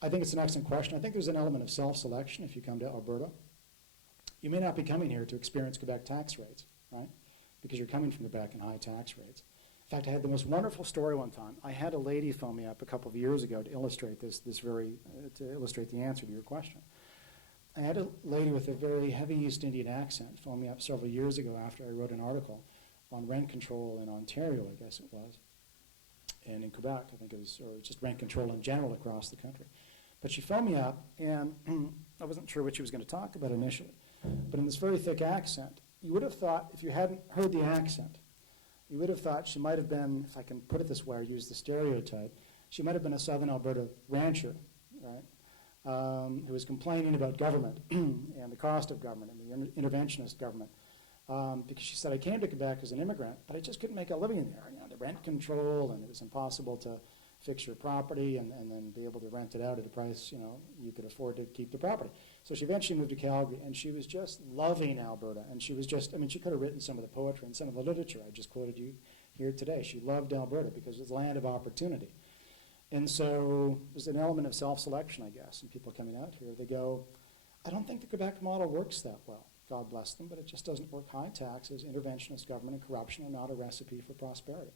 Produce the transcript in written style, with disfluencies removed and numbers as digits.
I think it's an excellent question. I think there's an element of self-selection if you come to Alberta. You may not be coming here to experience Quebec tax rates, right? Because you're coming from Quebec and high tax rates. In fact, I had the most wonderful story one time. I had a lady phone me up a couple of years ago to illustrate to illustrate the answer to your question. I had a lady with a very heavy East Indian accent phone me up several years ago after I wrote an article on rent control in Ontario, I guess it was, and in Quebec, I think it was, or just rent control in general across the country. But she phoned me up, and I wasn't sure what she was going to talk about initially. But in this very thick accent, you would have thought, if you hadn't heard the accent, you would have thought she might have been, if I can put it this way or use the stereotype, she might have been a Southern Alberta rancher, right, who was complaining about government and the cost of government and the interventionist government. Because she said, I came to Quebec as an immigrant, but I just couldn't make a living there. You know, the rent control, and it was impossible to fix your property and then be able to rent it out at a price, you know, you could afford to keep the property. So she eventually moved to Calgary, and she was just loving Alberta. And she was just, I mean, she could have written some of the poetry and some of the literature I just quoted you here today. She loved Alberta because it's a land of opportunity. And so there's an element of self-selection, I guess, and people coming out here, they go, I don't think the Quebec model works that well. God bless them, but it just doesn't work. High taxes, interventionist government, and corruption are not a recipe for prosperity.